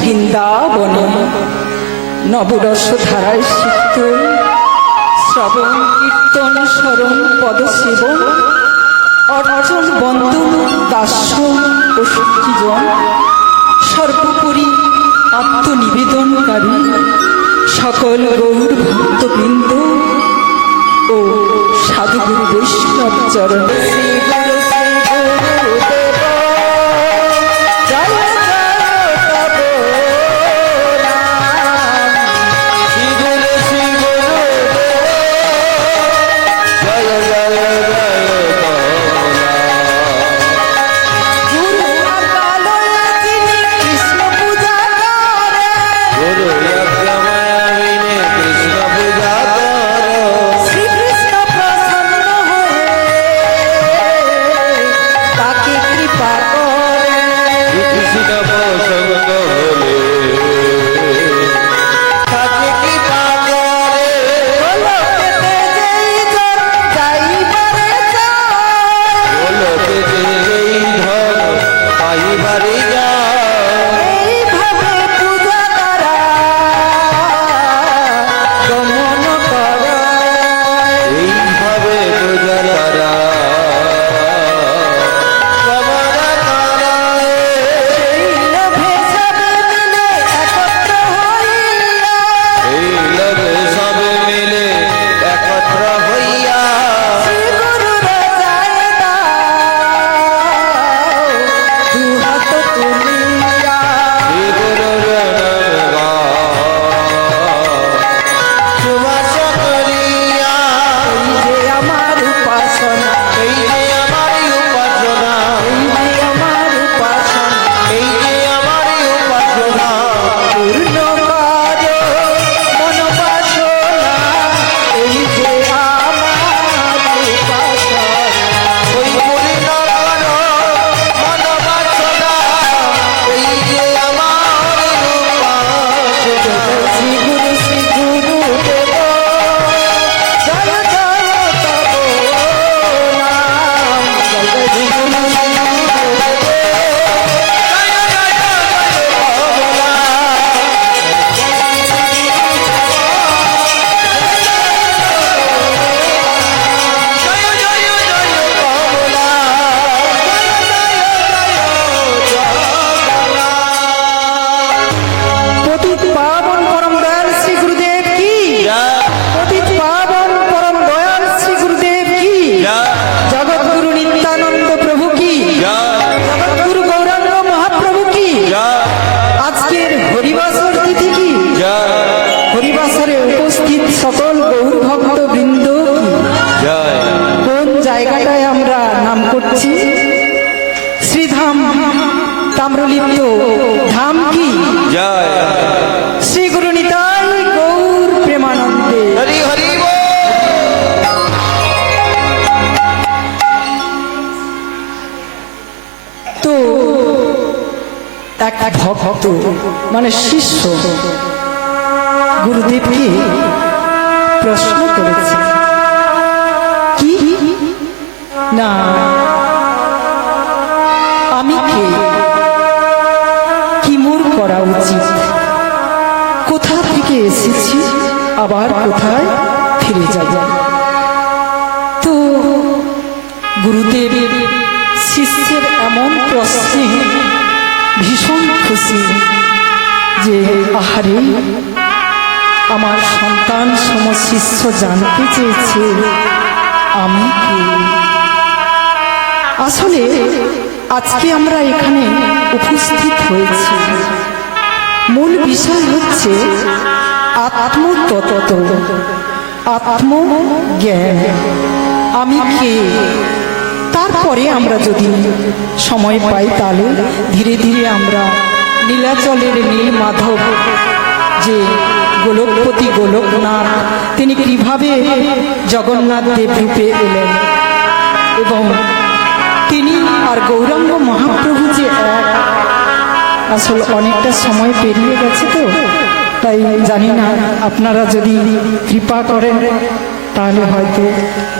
বৃন্দাবনে নবরস ধারায় সিক্ত শ্রবণ কীর্তন স্মরণ পদসেবন অর্চন বন্দন দাস্য ও সখীজন সর্বোপরি আত্মনিবেদনকারী সকল গৌর ভক্তবৃন্দ ও সাধুগুরু বৈষ্ণব চরণ ভক্ত মানে শিষ্য গুরুদেবকে প্রশ্ন করেছে কি না আমি কে, কি মোর করা উচিত, কোথা থেকে এসেছি আবার কোথায় ফিরে যাব। তো গুরুদেব শিষ্যের এমন প্রশ্নে ভীষণ খুশি যে আহারে আমার সন্তান সমশিষ্য জানতে চেয়েছে আমি কে। আসলে আজকে আমরা এখানে উপস্থিত হয়েছি, মূল বিষয় হচ্ছে আত্মতত্ত্ব, আত্মজ্ঞান, আমি কে। তারপরে আমরা যদি সময় পাই তাহলে ধীরে ধীরে আমরা নীলাচলের নীল মাধব যে গোলকপতি গোলকনাথ তিনি কিভাবে জগন্নাথ দেব রূপে এলেন এবং তিনি আর গৌরাঙ্গ মহাপ্রভু যে এক, আসলে অনেকটা সময় পেরিয়ে গেছে তো তাই জানি না, আপনারা যদি কৃপা করেন তাহলে হয়তো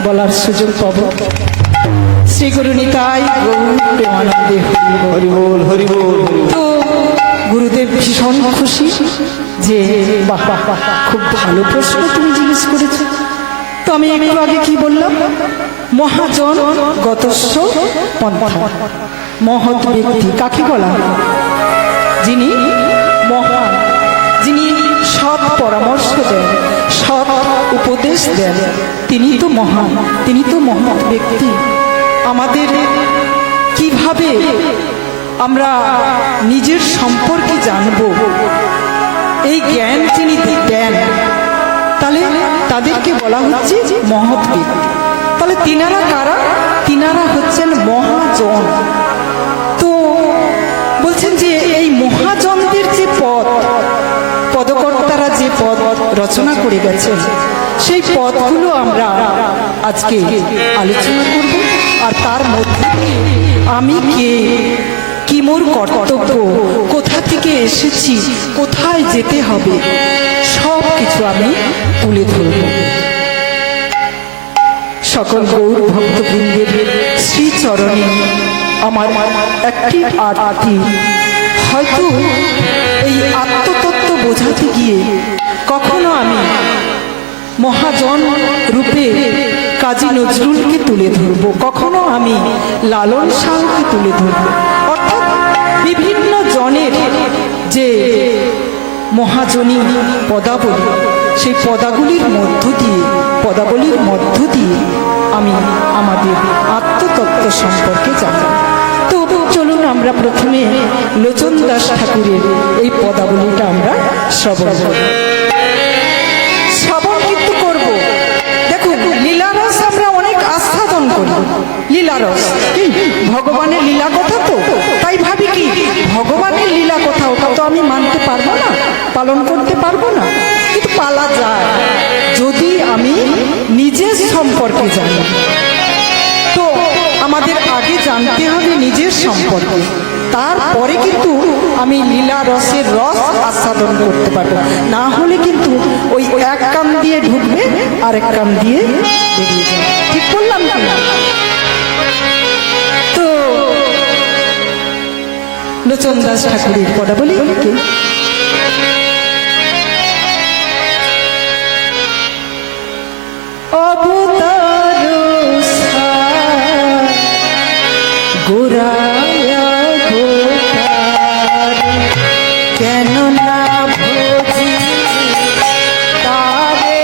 বলার সুযোগ পাব। শ্রী গুরু নিতাই গৌর প্রেমানন্দে হরি বল হরি বল। তো গুরুদেব ভীষণ খুশি যে বাহ বাহ বাহ, খুব ভালো প্রশ্ন তুমি জিজ্ঞেস করেছো। তো আমি একটু আগে কি বললাম, মহাজন গতস্য পন্থা, মহৎ ব্যক্তি কাকে বলা হয়? যিনি মহান, যিনি সৎ পরামর্শ দেন, সৎ উপদেশ দেন, তিনি তো মহান, তিনি তো মহৎ ব্যক্তি। আমাদের কিভাবে আমরা নিজের সম্পর্কে জানব, এই জ্ঞান যিনি দেন, তাহলে তাদেরকে বলা হচ্ছে মহৎ ব্যক্তি। তাহলে তিনারা কারা? তিনারা হচ্ছেন মহাজন। তো বলছেন যে এই মহাজনদের যে পদকর্তারা যে পদ রচনা করে গেছেন, সেই পদগুলো আমরা আজকে আলোচনা করব। আর তার মধ্যে আমি কে, কি মোর কর্তব্য, কোথা থেকে এসেছি, কোথায় যেতে হবে, সব কিছু আমি তুলে ধরব। সকল গৌর ভক্তবৃন্দের শ্রীচরণে আমার একটি আরতি। হয়তো এই আত্মতত্ত্ব বোঝাতে গিয়ে কখনো আমি মহাজন রূপে কাজী নজরুলকে তুলে ধরব, কখনো আমি লালন সাঁকে তুলে ধরব। অর্থাৎ বিভিন্ন জনের যে মহাজনী পদাবলী, সেই পদাবলীর মধ্য দিয়ে আমি আমাদের আত্মতত্ত্ব সম্পর্কে জানি। তো চলুন আমরা প্রথমে লোচন দাস ঠাকুরের এই পদাবলীটা আমরা শ্রবণ করি। শ্রবণ কিন্তু করব। দেখুন, লীলারস আমরা অনেক আস্বাদন করি। লীলারস কি ভগবানের লীলা কথা, তো তাই ভাবি কি ভগবানের লীলা কথা, ওটা তো আমি মানতে পারবো না, পালন করতে পারবো না, কিন্তু পালা যায় যদি আমি নিজের সম্পর্কে জানি। তো আমাদের আগে জানতে হবে নিজের সম্পর্কে, তারপরে কিন্তু আমি লীলা রসের রস আস্বাদন করতে পারবো। না হলে কিন্তু ওই এক কান দিয়ে ঢুকবে, আরেক কান দিয়ে বেরিয়ে যাবে। ঠিক বললাম কি? লোচন দাস ঠাকুরের পদাবলী কি? অবতার গোরায় অবতার, কেন না ভজি তারে,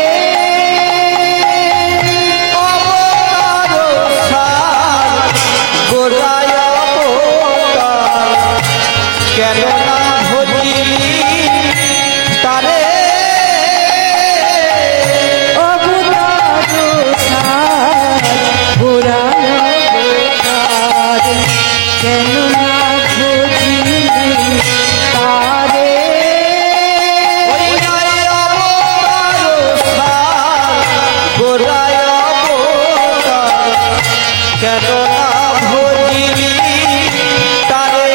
অবতার গোরায় অবতার, কেন না ভজি তারে, অবতার গোরায় অবতার, কেন না ভজি তারে। গোরায় অবতার, কেন না ভজি তারে,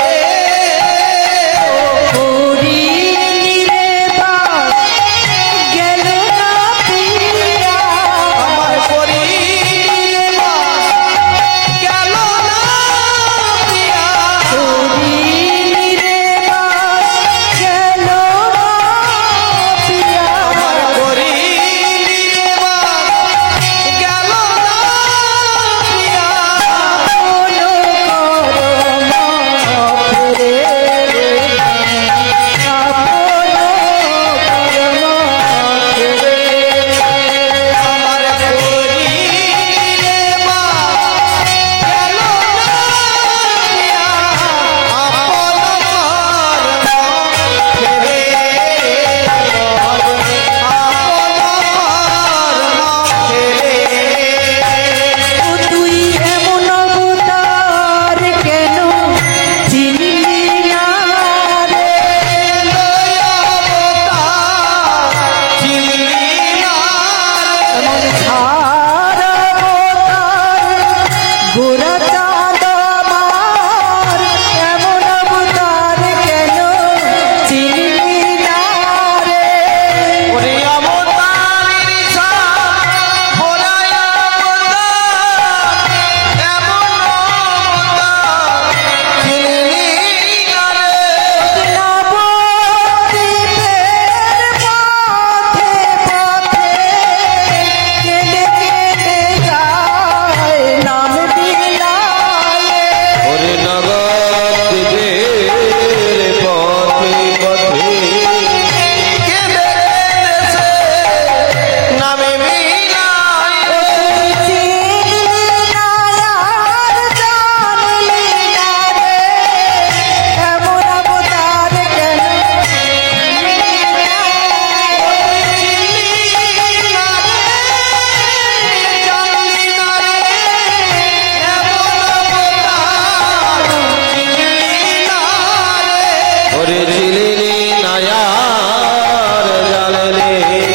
ওরে চিলিনি নায়ার জানলে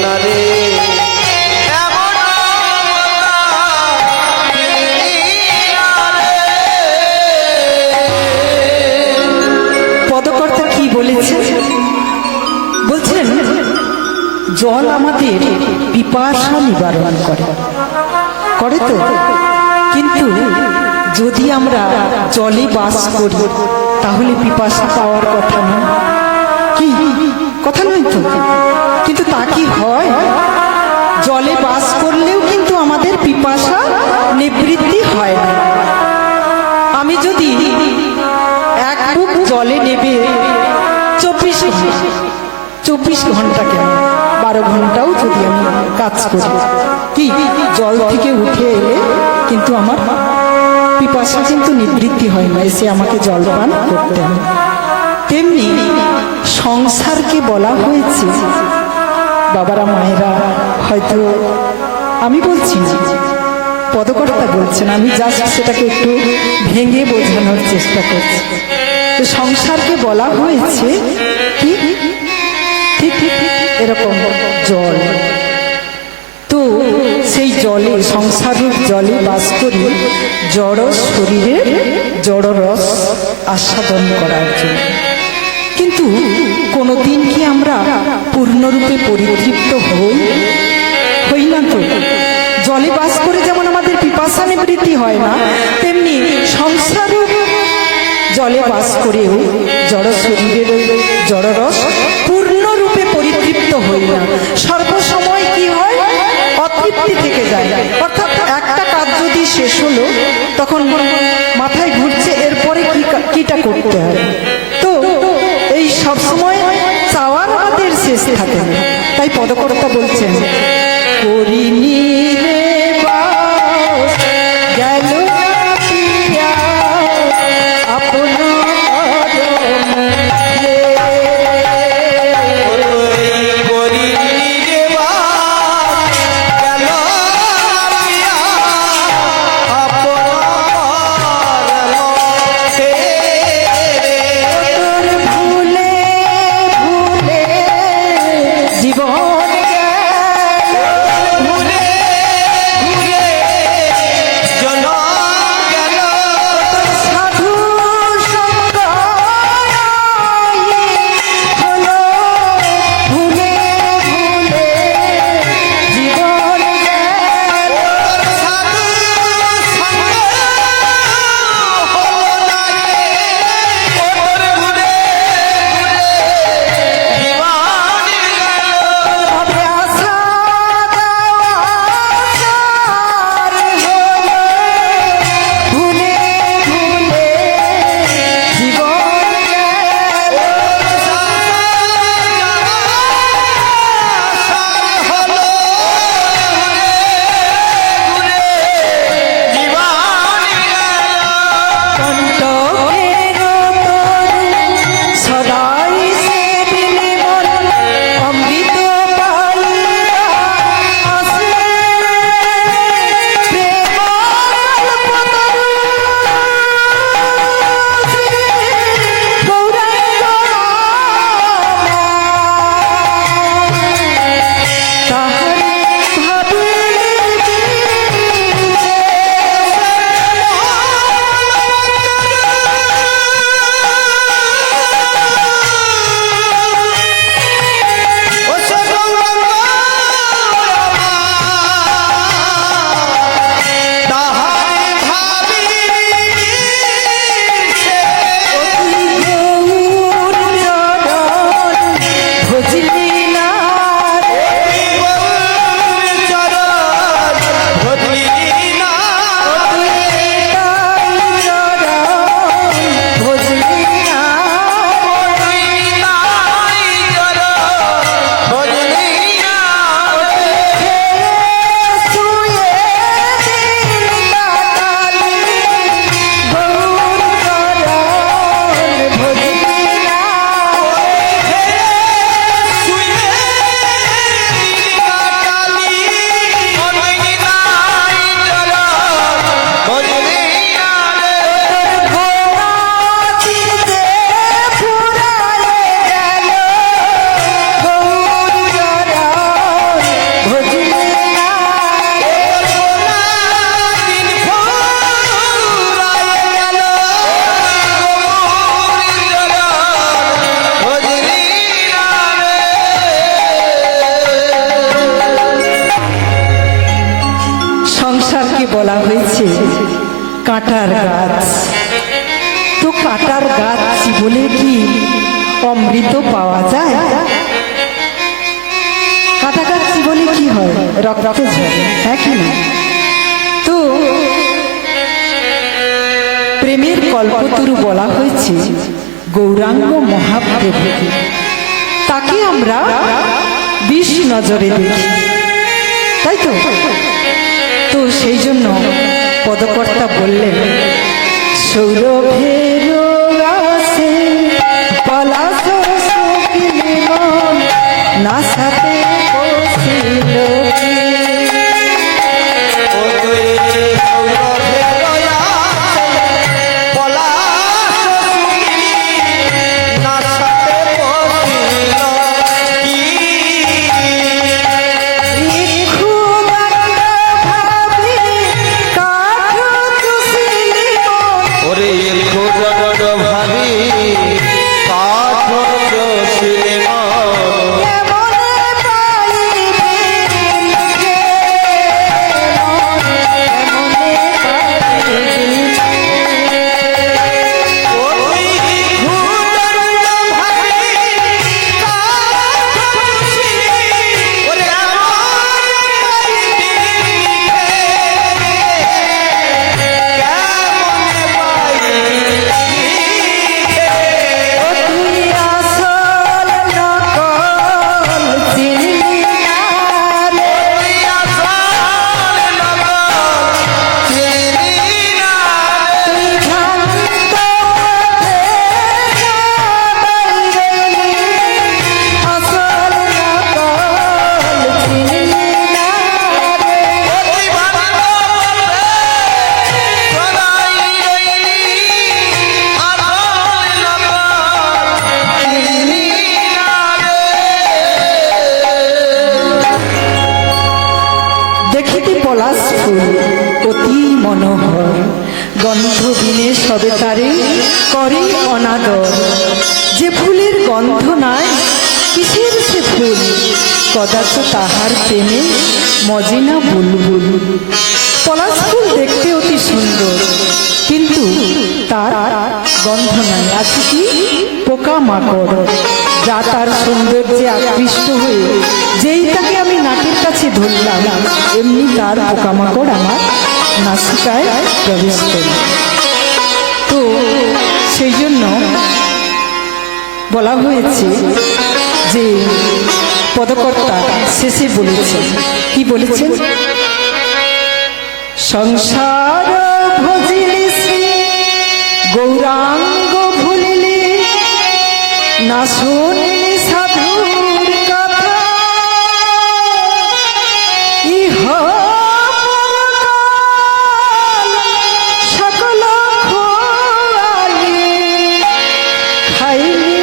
না রে এমন মমতা চিলিনি না রে। পদকর্তা কি বলেছেন? বলছেন জল আমাদের পিপাসা নিবারণ করে তো, কিন্তু যদি আমরা জলে বাস করি তাহলে পিপাসা পাওয়ার কথা নয়, কি কথা নয় তো? কিন্তু তা কি হয়? জলে বাস করলেও কিন্তু আমাদের পিপাসা নিবৃত্তি হয় না। আমি যদি এক বুক জলে নেবে 24 ঘন্টা কেন 12 ঘন্টাও যদি আমি কাজ করি, কি জল থেকে উঠে এলে কিন্তু আমার পিপাসা কিন্তু নিবৃত্তি হয় না, এসে আমাকে জল পান করতে হয়। তেমনি সংসারকে বলা হয়েছে, বাবারা মায়েরা হয়তো আমি বলছি না, পদকর্তা বলছেন, আমি জাস্ট সেটাকে একটু ভেঙে বোঝানোর চেষ্টা করছি। তো সংসারকে বলা হয়েছে কি ঠিক ঠিক এরকম জল। তো সেই জলে, সংসারের জলে বাস করি জড় শরীরের জড় রস আস্বাদন করার জন্য। কিন্তু কোনোদিন কি আমরা পূর্ণরূপে পরিতৃপ্ত হই না তো? জলে বাস করে যেমন আমাদের পিপাসা নিবৃত্তি হয় না, তেমনি সংসারও জলে বাস করেও জড় শরীরের জড় রস পূর্ণরূপে পরিতৃপ্ত হই না। সর্বসময় কি হয়? অতৃপ্তি থেকে যায়। অর্থাৎ একটা কাজ যদি শেষ হলো তখন মাথায় ঘুরছে এরপরে কিটা করতে হবে। তো এই সবসময় চাওয়ার আমাদের শেষ থাকে না। তাই পদকর্তা বলছেন করিনি রে বাস গেল না পিয়া আপন ভুলে ভুলে জীবন গেল কাটার গাছ। তো কাটার গাছ বলে কি অমৃত পাওয়া যায়? কাটা গাছ বলে কি হয়? রক্ত ঝরে, হ্যাঁ কি না? তো প্রেমের কল্পতরু বলা হয়েছে গৌরাঙ্গ মহাপ্রভুকে। তাকে আমরা বিষ নজরে দেখি, তাই তো? তো সেই জন্য পদকর্তা বললেন, সৌরভের আসে পলাশ সকিলে মন, নাসাতে বসিল কি। পলাশ ফুল অতি মনোহর, গন্ধ বিনে সবে তারে করে অনাদর। যে ফুলের গন্ধ নাই কিসের সে ফুল, কদাচ তাহার প্রেমে মজিনা বুলবুল। পলাশ ফুল দেখতে অতি সুন্দর, কিন্তু তার গন্ধ নাই। আছে কি? পোকা মাকড়, যা তার সৌন্দর্যে আকৃষ্ট হয়ে যেই তাকে আমি নাকের কাছে ধরলাম, এমনি তার পোকামাকড় আমার নাসিকায় প্রবেশ করে। তো সেই জন্য বলা হয়েছে যে পদকর্তা শেষে বলেছেন, কি বলেছেন? সংসার ভজিলি শ্রী গৌরাঙ্গ ভুলিলি, না শুনলি সাধুর কথা, ইহ পরকাল সকল খোয়ালি, খাইলি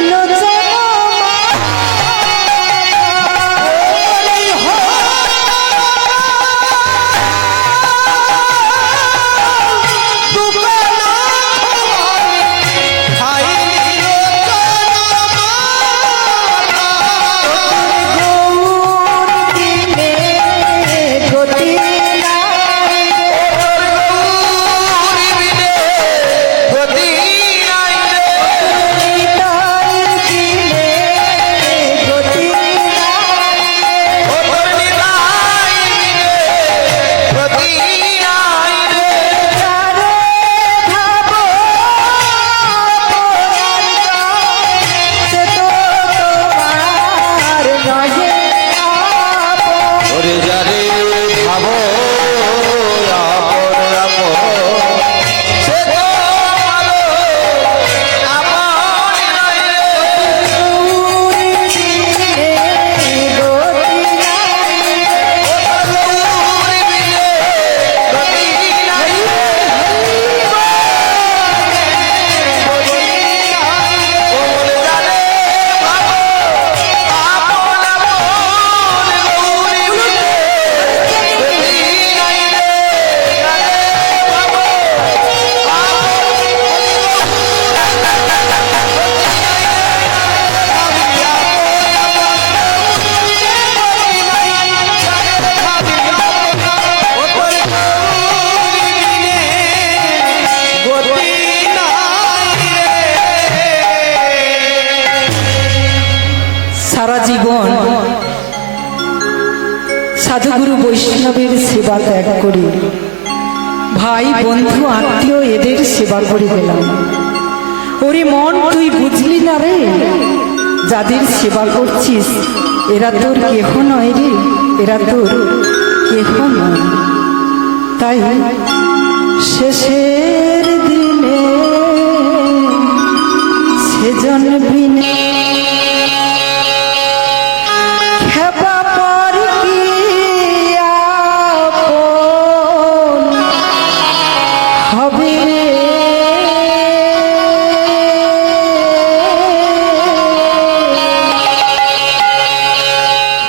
সাধুগুরু বৈষ্ণবের সেবা ত্যাগ করি ভাই বন্ধু আত্মীয় এদের সেবা করে গেলাম। ওরে মন, তুই বুঝলি না রে, যাদের সেবা করছিস এরা তোর কেহ নয় রে, এরা তোর কেহ নয়। তাই শেষের দিনে সেজন বিনে খেপা পর কি আপন হবে রে।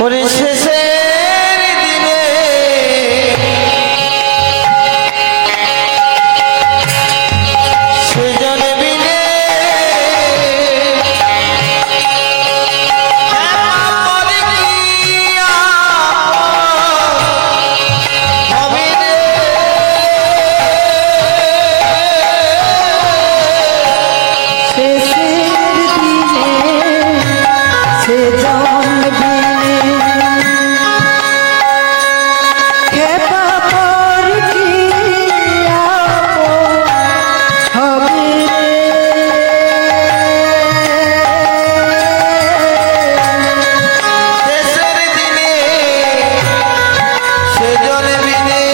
ওরে শেষের দিনে সেজন বিনে আমার কি আপন হবে রে। শেষের দিনে সেজন বিনে খেপা পর কি আপন হবে রে। শেষের দিনে সেজন বিনে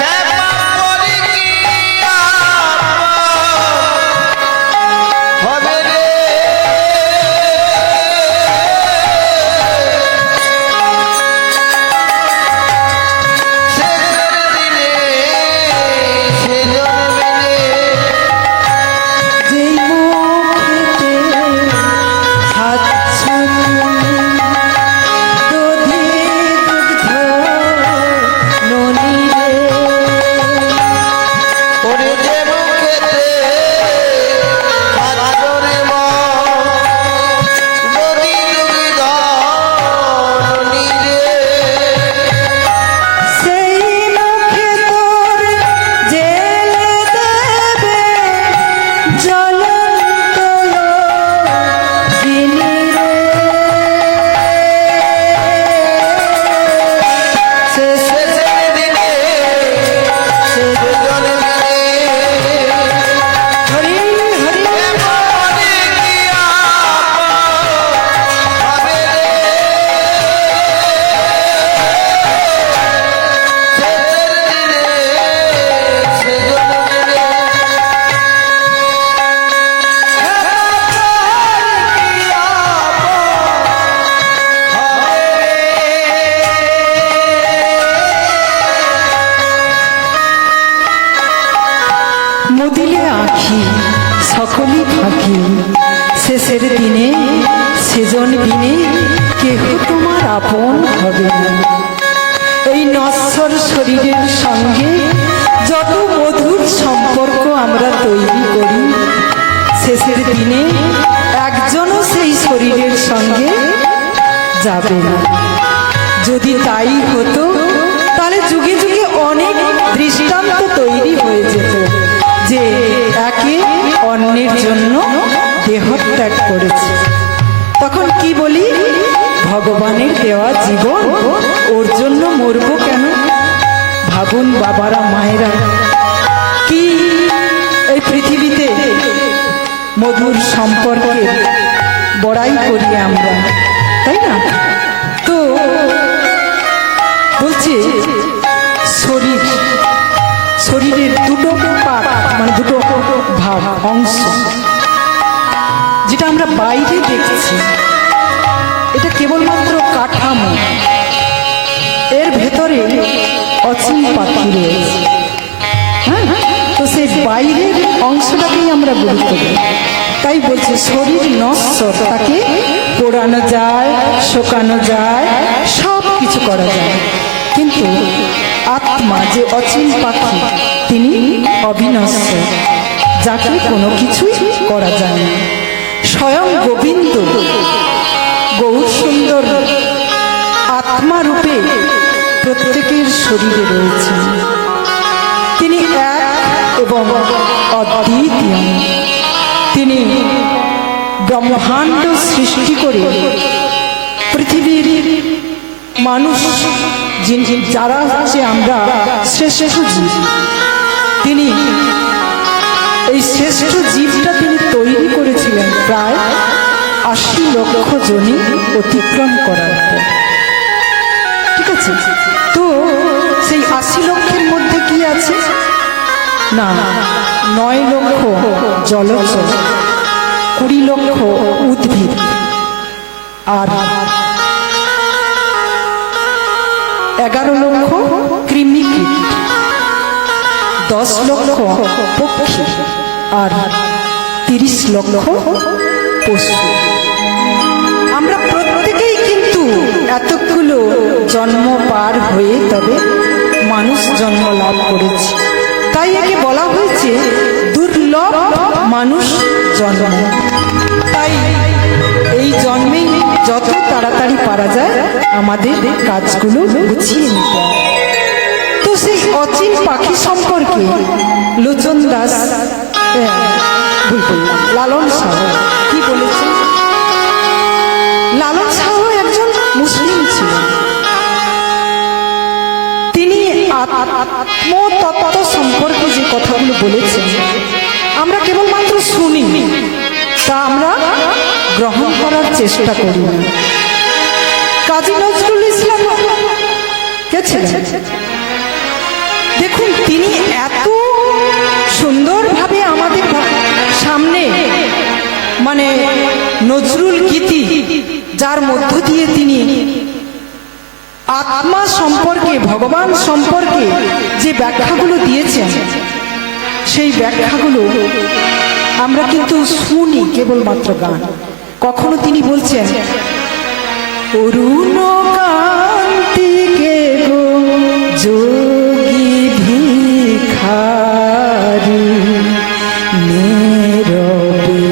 কেমন করি কি আপন হবে রে। শেষের দিনে সেজন বিনে যেই মুখেতে খাচ্ছ তুমি দধি দুগ্ধ ননি রে। ওরে যে মুখেতে আদরে মন যদি দুর্গনি রে। সেই মুখে তোর জেলে দেবে জ্বলন্ত অগ্নি রে। শেষের শেষের দিনে সেজন বিনে হরি হরি কেমন কি আপন হবে রে। শেষের দিনে সেজন বিনে মুদিলে আঁখি সকলই ফাঁকি, শেষের দিনে সেজন বিনে কেহ তোমার আপন হবে না। এই নশ্বর শরীরের সঙ্গে যত মধুর সম্পর্ক আমরা তৈরি করি, শেষের দিনে একজনও সেই শরীরের সঙ্গে যাবে না। যদি তাই হতো তাহলে যুগে যুগে অনেক দৃষ্টান্ত তৈরি হয়ে যেত যে একে অন্যের জন্য দেহত্যাগ করেছে। তখন কি বলি, ভগবানের দেওয়া জীবন ওর জন্য মরব কেন? ভাবুন বাবারা মায়েরা, কি এই পৃথিবীতে মধুর সম্পর্কে বড়াই করি আমরা, তাই না? তো বলছে শরীরের দুটো পার্ট, মানে দুটো ভাগ অংশ, যেটা আমরা বাইরে দেখছি এটা কেবলমাত্র কাঠামো, এর ভেতরে অচিন পাখি রয়েছে। হ্যাঁ, তো সেই বাইরের অংশটাকেই আমরা গুরুত্ব দিই। তাই বলছে শরীর নশ্বর, তাকে পোড়ানো যায়, শোকানো যায়, সব কিছু করা যায়, কিন্তু আত্মা যে অচিন পাখি তিনি অবিনশ্বর, যাকে কোনো কিছুই করা যায় না। স্বয়ং গোবিন্দ গৌর সুন্দর আত্মা রূপে প্রত্যেকের শরীরে রয়েছেন। তিনি এক এবং অদ্বিতীয়। তিনি ব্রহ্মাণ্ড সৃষ্টি করে পৃথিবীর মানুষ যারা হচ্ছে আমরা শ্রেষ্ঠ জীব, তিনি এই শ্রেষ্ঠ জীবটা তিনি তৈরি করেছিলেন প্রায় ৮০ লক্ষ জনই অতিক্রম করার পর। ঠিক আছে, তো সেই ৮০ লক্ষের মধ্যে কি আছে না, ৯ লক্ষ জলচর, ২০ লক্ষ উদ্ভিদ, আর ১১ লক্ষ কৃমিকীট, ১০ লক্ষ পক্ষী, আর ৩০ লক্ষ পশু। আমরা প্রত্যেকেই কিন্তু এতগুলো জন্ম পার হয়ে তবে মানুষ জন্ম লাভ করেছি। তাই একে বলা হয়েছে দুর্লভ মানুষ জন্ম। তাই এই জন্মেই যত তাড়াতাড়ি পারা যায় আমাদের কাজগুলো গুছিয়ে নিতে হবে। তো সেই অচিন পাখি সম্পর্কে লোচন দাস, ভুল করলাম, লালন সাহ কি বলেছেন? লালন সাহ একজন মুসলিম ছিলেন। তিনি আত্মতত্ত্ব সম্পর্কে যে কথাগুলো বলেছেন আমরা কেবলমাত্র শুনি, তা আমরা গ্রহণ করার চেষ্টা করি না। কাজী নজরুল ইসলাম কে ছিলেন? দেখুন, তিনি এত সুন্দরভাবে আমাদের সামনে মানে নজরুল গীতি, যার মধ্য দিয়ে তিনি আত্মা সম্পর্কে, ভগবান সম্পর্কে যে ব্যাখ্যাগুলো দিয়েছেন, সেই ব্যাখ্যাগুলো আমরা কিন্তু শুনি কেবলমাত্র গান। কখনো তিনি বলছেন অরুণ কান্তিকে গো যোগী ভিখারি নীরবে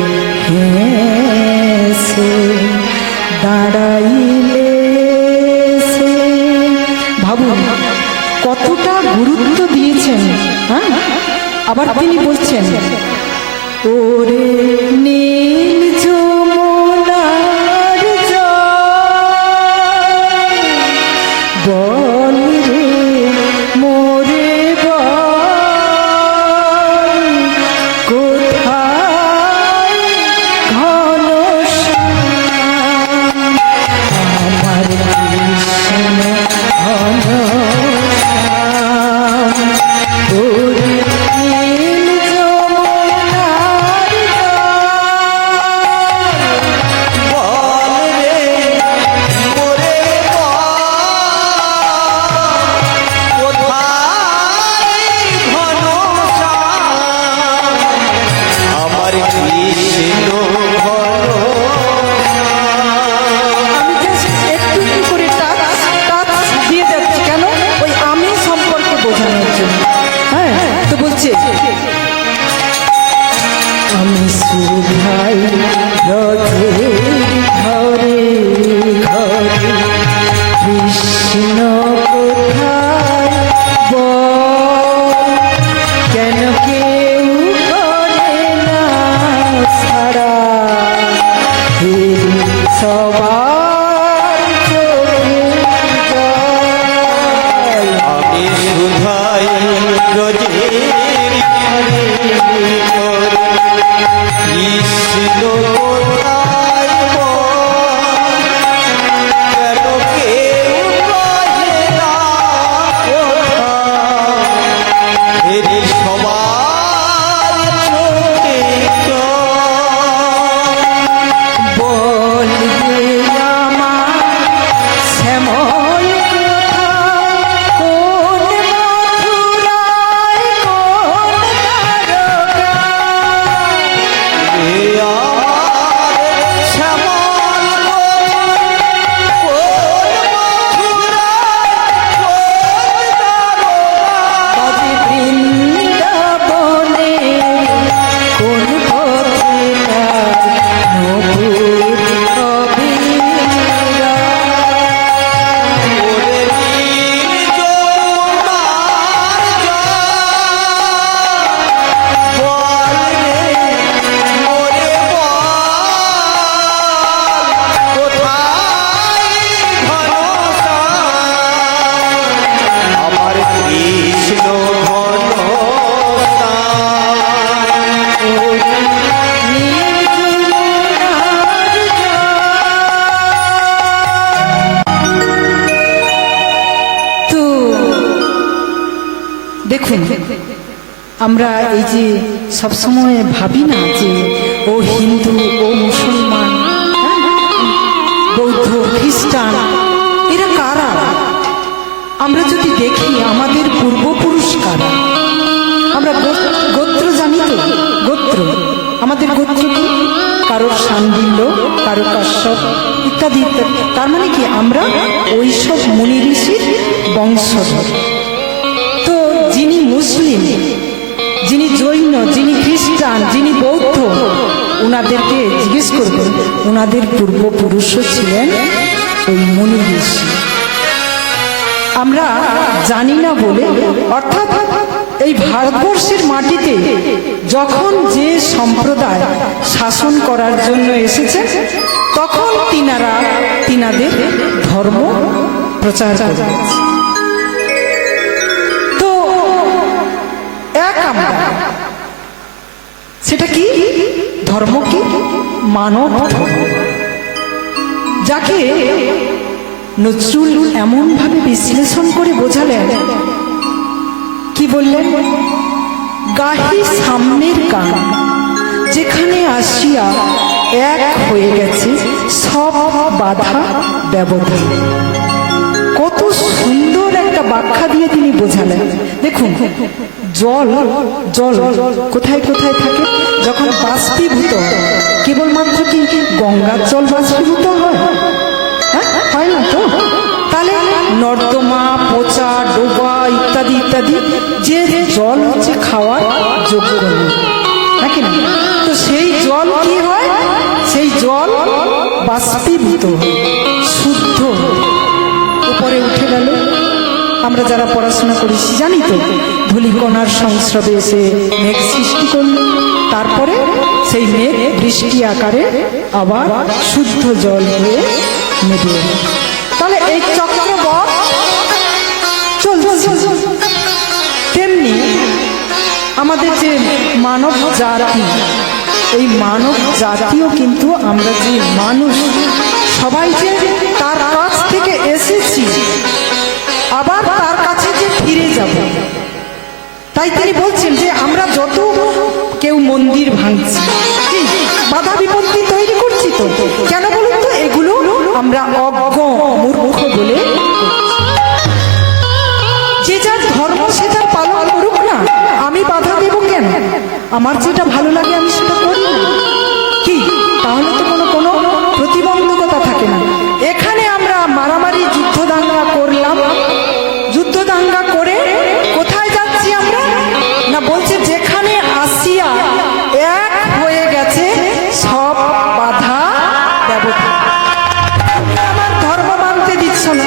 হেসে দাঁড়াইলে সে। ভাবুন কতটা গুরুত্ব দিয়েছেন। হ্যাঁ, আবার তিনি বলছেন ওরে নীল যমুনার জল বল রে মোরে বল কোথায় ঘন শ্যাম আমার কৃষ্ণ ঘন শ্যাম ওরে নীল যমুনার আমি just একটু একটু করে টাচ দিয়ে যাচ্ছি, কেন? ওই আমি সম্পর্কে বোঝানোর জন্য। হ্যাঁ, তো বলছে আমি সুধাই রথে ঘরে ঘরে কৃষ্ণ কোথায় বল কেন কেউ করে না সারা সবার চোখে জল। আমি সুধাই রজের ঘরে ঘরে কৃষ্ণ কোথায় আমরা এই যে সবসময় ভাবি না যে ও হিন্দু, ও মুসলমান, বৌদ্ধ, খ্রিস্টান, এরা কারা? আমরা যদি দেখি আমাদের পূর্বপুরুষ কারা, আমরা গোত্র জানি তো, গোত্র, আমাদের গোত্র কি? কারোর শান্ডিল্য, কারো কাশ্যপ, ইত্যাদি ইত্যাদি। তার মানে কি আমরা ওইসব মুনি ঋষির বংশধর। তো যিনি মুসলিম, যিনি জৈন, যিনি খ্রিস্টান, যিনি বৌদ্ধ, ওনাদেরকে জিজ্ঞেস করবেন, ওনাদের পূর্বপুরুষও ছিলেন ওই মুনি ঋষি। আমরা জানি না বলে, অর্থাৎ এই ভারতবর্ষের মাটিতে যখন যে সম্প্রদায় শাসন করার জন্য এসেছে, তখন তিনাদের ধর্ম প্রচার করেছে। তো এক আমরা, সেটা কি ধর্ম? কি মানব ধর্ম, যাকে নজরুল এমন ভাবে বিশ্লেষণ করে বোঝালেন, কি বললেন? গাহি সামনের গান, যেখানে আসিয়া এক হয়ে গেছে সব বাধা ব্যবধান। কত সুন্দর একটা ব্যাখ্যা দিয়ে তিনি বোঝালেন। দেখুন, জল জল কোথায় কোথায় থাকে? যখন বাষ্পীভূত হয়, কেবলমাত্র কি গঙ্গার জল বাষ্পীভূত হয়? হয় না তো? তাহলে নর্দমা, পচা, ডোবা, ইত্যাদি ইত্যাদি যে জল হচ্ছে খাওয়ার যোগ্য নাকি না? তো সেই জল কি হয়? সেই জল বাষ্পীভূত হয়, শুদ্ধ উপরে উঠে গেল। আমরা যারা পড়াশোনা করেছি জানি তো, ধূলিকণার সংস্রবে এসে মেঘ সৃষ্টি করল, তারপরে সেই মেঘ বৃষ্টি আকারে আবার শুদ্ধ জল হয়ে নেমে এলো। তাহলে এই চক্রবৎ চলছে। তেমনি আমাদের যে মানব জাতি, এই মানব জাতিও কিন্তু আমরা যে মানুষ, সবাই যে তার কাছ থেকে এসেছি, আবার তার কাছে যে ফিরে যাব। তাই তিনি বলছেন যে আমরা যত কেউ মন্দির ভাঙছি, বাধা বিপত্তি তৈরি করছি, তো কেন বলুন তো? এগুলো আমরা অজ্ঞ মূর্খ বলে, যে যার ধর্ম সে তার পালন করুক না, আমি বাধা দেব কেন? আমার যেটা ভালো লাগে আমি সেটা করি না, কি? তাহলে তো কোনো প্রতিবন্ধকতা থাকে না। এখানে আমরা মারামারি, যুদ্ধ দাঙ্গা করলাম, যুদ্ধ দাঙ্গা করে কোথায় যাচ্ছি আমরা? না, বলছে যেখানে আসিয়া এক হয়ে গেছে সব বাধা ব্যবধান। আমার ধর্ম মানতে দিচ্ছ না,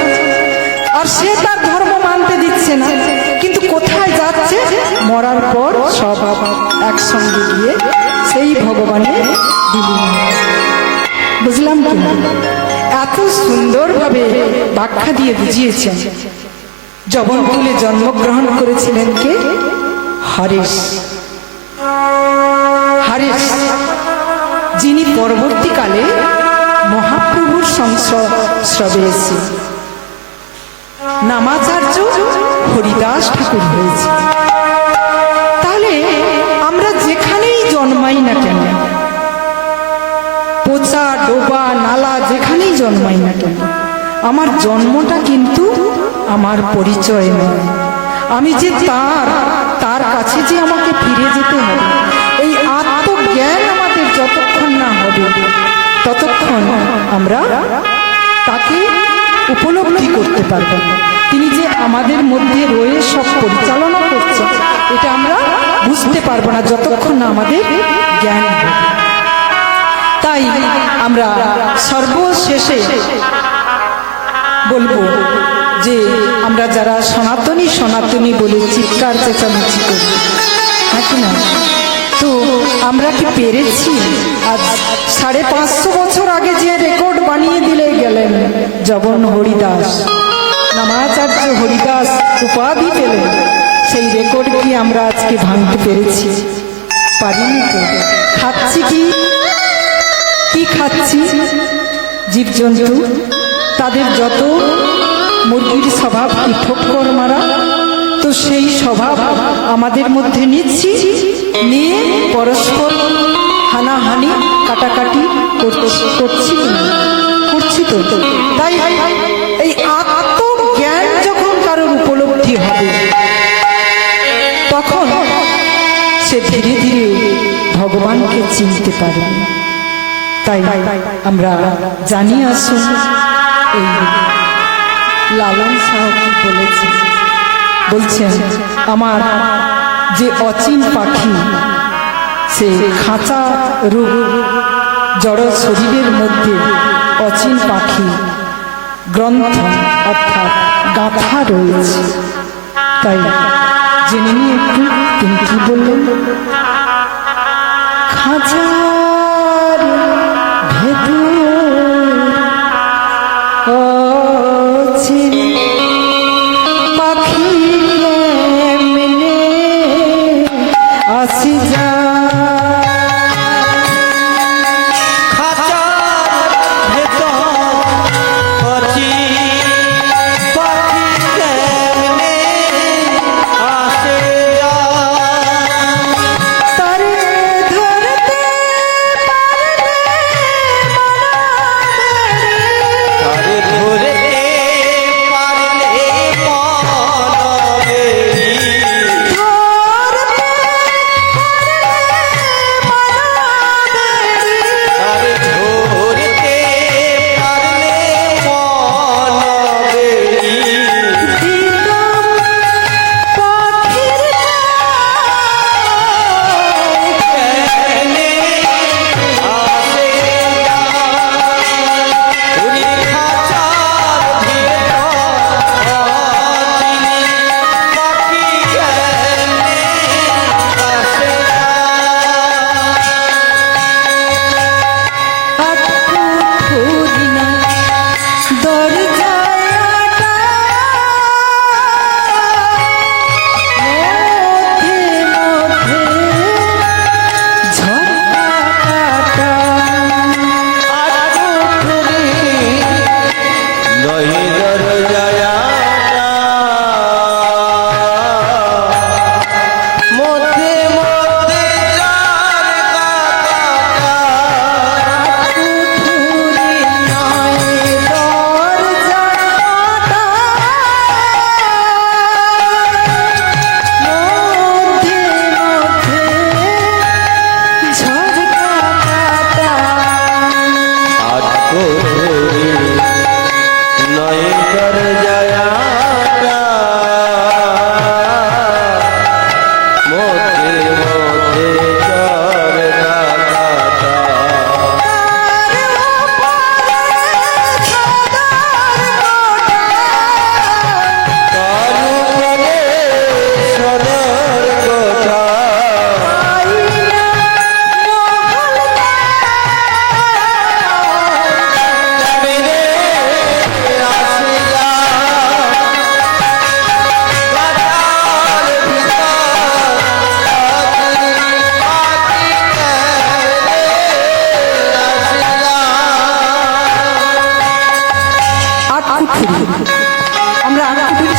আর সে তার ধর্ম মানতে দিচ্ছে না, কিন্তু কোথায় যাচ্ছে? মরার পর সব একসঙ্গে গিয়ে সেই ভগবানের বিলীন হচ্ছে। বুঝলাম কি? এত সুন্দরভাবে ব্যাখ্যা দিয়ে বুঝিয়েছেন। জবনকুলে জন্মগ্রহণ করেছিলেন কে? হরিশ। হরিশ, যিনি পরবর্তীকালে মহাপ্রভুর সংস্রবে এসে নামাচার্য হরিদাস ঠাকুর হয়েছে। তাহলে আমরা যেখানেই জন্মাই না কেন, পচা, ডোবা, নালা, যেখানেই জন্মাই না কেন, আমার জন্মটা কিন্তু আমার পরিচয় নয়। আমি যে তার কাছে যে আমাকে ফিরে যেতে হবে, এই আত্মজ্ঞান আমাদের যতক্ষণ না হবে, ততক্ষণ আমরা তাকে উপলব্ধি করতে পারবো না। তিনি যে আমাদের মধ্যে রয়ে সব পরিচালনা করছেন, এটা আমরা বুঝতে পারবো না যতক্ষণ না আমাদের জ্ঞান হবে। তাই আমরা সর্বশেষে বলবো যে আমরা যারা সনাতনী সনাতনী বলে চিৎকার চেঁচামেচি করি, নাকি না? তো আমরা কি পেরেছি? আজ 550 বছর আগে যে রেকর্ড বানিয়ে দিলে গেলেন জবন হরিদাস, নামাচার্য হরিদাস উপাধি পেলেন, সেই রেকর্ড কি আমরা আজকে ভাঙতে পেরেছি? পারিনি তো। খাচ্ছি কি খাচ্ছি? জীবজন্তু, তাদের যত মুরগির স্বভাব কি ঠোক্কর মারা, তো সেই স্বভাব আমাদের মধ্যে নিচ্ছি, নিয়ে পরস্পর হানাহানি কাটাকাটি করছি তো। তাই এই আত্মজ্ঞান যখন কারোর উপলব্ধি হবে, তখন সে ধীরে ধীরে ভগবানকে চিনতে পারবে। তাই আমরা জানি আসুন এই লালন সাহা কি বলছেন, আমার যে অচিন পাখি সে খাঁচা রূপ জড় শরীরের মধ্যে অচিন পাখি গ্রন্থ অর্থাৎ গাথা রয়েছে। তাই জেনে নিয়ে একটু তিনি কি বললেন, খাঁচার ভেতর অচিন পাখি কেমনে আসি যা,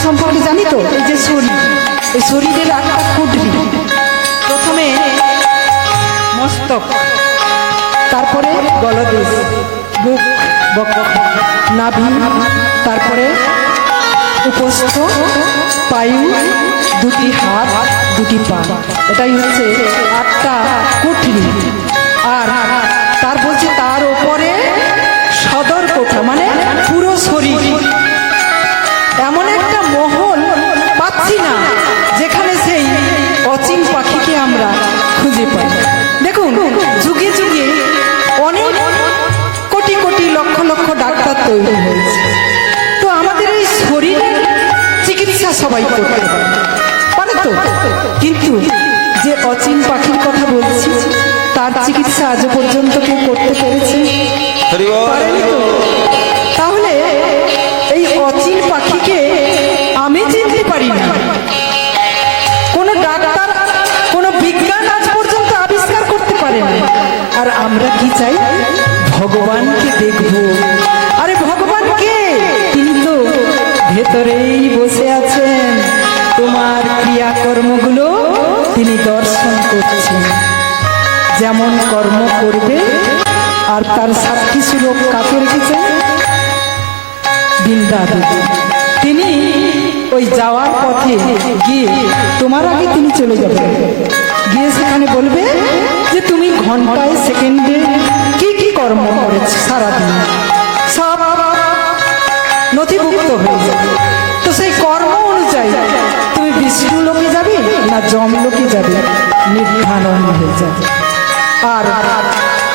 সম্পর্কে জানি তো, এই যে শরীর, এই শরীরের আটটা কুঠরি, প্রথমে মস্তক, তারপরে গলদেশ, বুক, বক্ষ, নাভি, তারপরে উপস্থ, পায়ু, দুটি হাত, দুটি পা, এটাই হচ্ছে আটটা কুঠরি। আর তার বলছে তার ওপরে সদর কোঠা, মানে পুরো শরীর। এমন একটা মহল পাচ্ছি না যেখানে সেই অচিন পাখিকে আমরা খুঁজে পাই। দেখুন, যুগে যুগে অনেক কোটি কোটি লক্ষ লক্ষ ডাক্তার তৈরি হয়েছে, তো আমাদের এই শরীরের চিকিৎসা সবাই করতে পারে তো, কিন্তু যে অচিন পাখির কথা বলছি তার চিকিৎসা আজও পর্যন্ত কেউ করতে পেরেছে? পারেনি তো। তাহলে এই অচিন পাখিকে আমি চিনতে পারি না, কোনো ডাক্তার, কোনো বিজ্ঞান আজ পর্যন্ত আবিষ্কার করতে পারে না। আর আমরা কি চাই? ভগবানকে দেখব। আরে ভগবানকে, তিনি তো ভেতরেই বসে আছেন, তোমার করছেন, যেমন কর্ম করবে আর তার সাক্ষী সুরূপ কাকে রেখেছেন? বৃন্দা দেবী। তিনি ওই যাওয়ার পথে গিয়ে তোমার আগে তিনি চলে যাবেন, গিয়ে সেখানে বলবে যে তুমি ঘন্টায় সেকেন্ডে কি কি কর্ম করেছো সারাদিন, সব নথিভুক্ত হয়ে যাবে। তো সেই কর্ম অনুযায়ী তুমি বিষ্ণু লোকে যাবে না যম লোকে যাবে, নির্ধারণ হয়ে যাবে। আর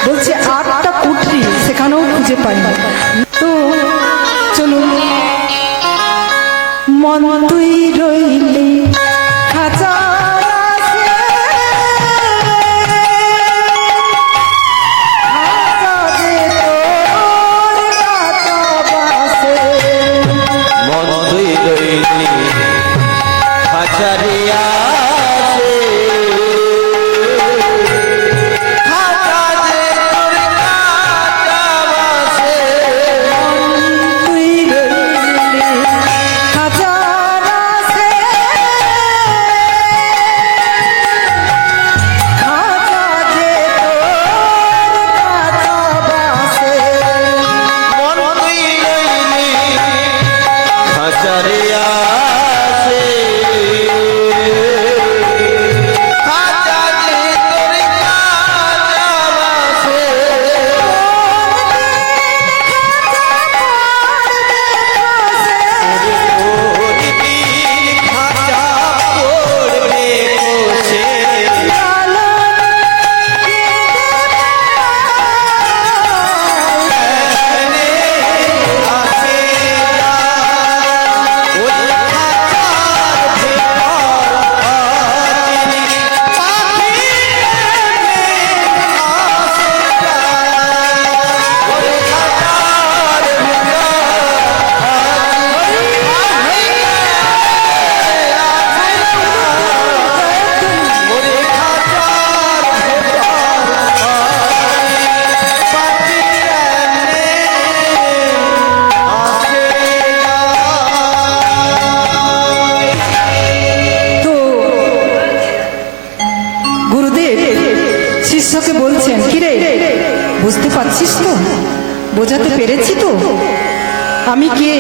বলছে 8টা কুঠরি সেখানেও খুঁজে পাই না। তো চলুন, মন তুই রইলি খাঁচা মন তুই রইলি খাঁচারিয়া শিষ্যকে বলছেন, কিরে বুঝতে পারছিস তো, বোঝাতে পেরেছি তো আমি কে?